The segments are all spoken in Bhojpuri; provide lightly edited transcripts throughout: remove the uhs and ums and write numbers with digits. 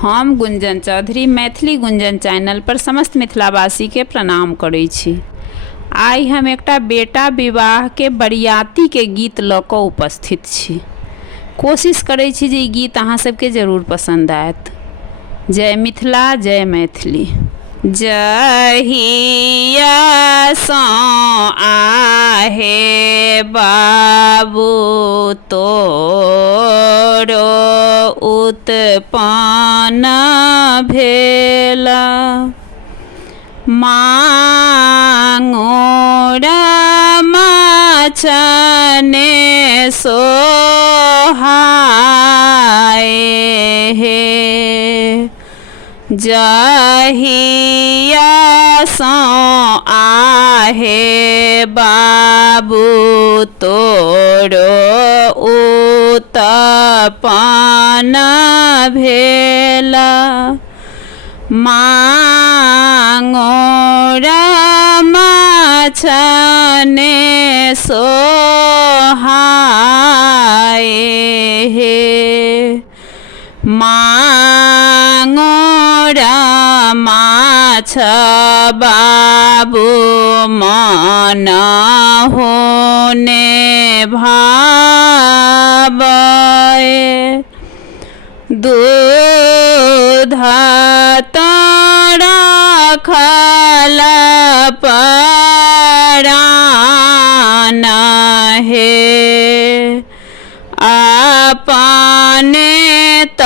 हम गुंजन चौधरी मैथिली गुंजन चैनल पर समस्त मिथिलावासी के प्रणाम करै छी। आइ हम एकटा बेटा विवाह के बरियाती के गीत लऽ कऽ उपस्थित छी। कोशिश करै छी जे ई गीत अहाँ सबके जरूर पसंद आयत। जय मिथिला, जय मैथिली। जहिया सँ आहे बाबू तोरो उत्पन्न भेला, मांगोरा माछने सोहाए हे। जहिया सँ आहे बाबू तोरो उत्पन्न भेला, मांगोरा माछने सोहाए हे। मांगोरा माछ बाबू मन होने भावए, दूध राखल परान हे। अपने त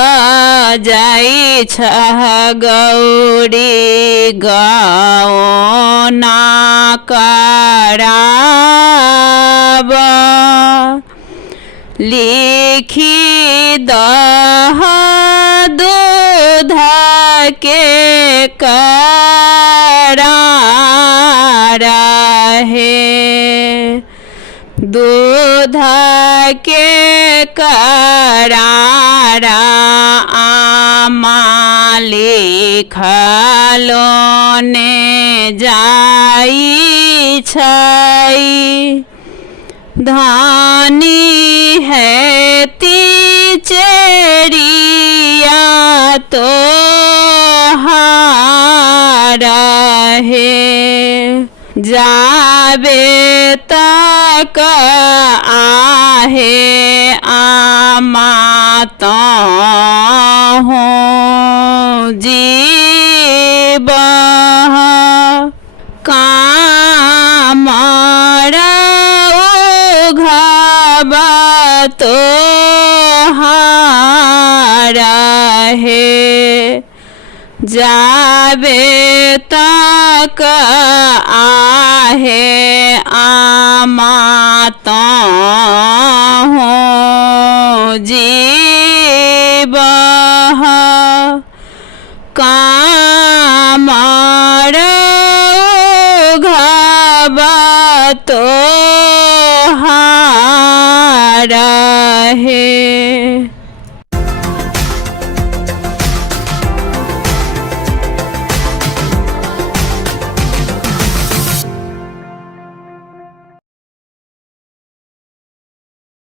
जाइ छह गौरी गौना कराब, लिखी दह दूध के करार हे। दूध के करार आमा लिखलो ने जाइ छै, धानी है चेरिया तोहार हे। जाबे तक आहे आमा तोहू जीबह, कामर उघब तोहार हे। जाबे तक आहे आमा तोहू जीबह, कामर उघब तो